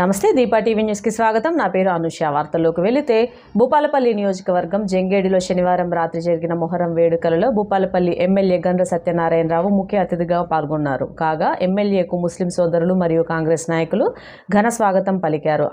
నమస్తే, దీపా టీవీ న్యూస్కి స్వాగతం. నా పేరు అనుష. వార్తల్లోకి వెళితే, భూపాలపల్లి నియోజకవర్గం జంగేడిలో శనివారం రాత్రి జరిగిన మొహరం వేడుకలలో భూపాలపల్లి ఎమ్మెల్యే గండ్ర సత్యనారాయణరావు ముఖ్య అతిథిగా పాల్గొన్నారు. కాగా ఎమ్మెల్యేకు ముస్లిం సోదరులు మరియు కాంగ్రెస్ నాయకులు ఘన స్వాగతం పలికారు.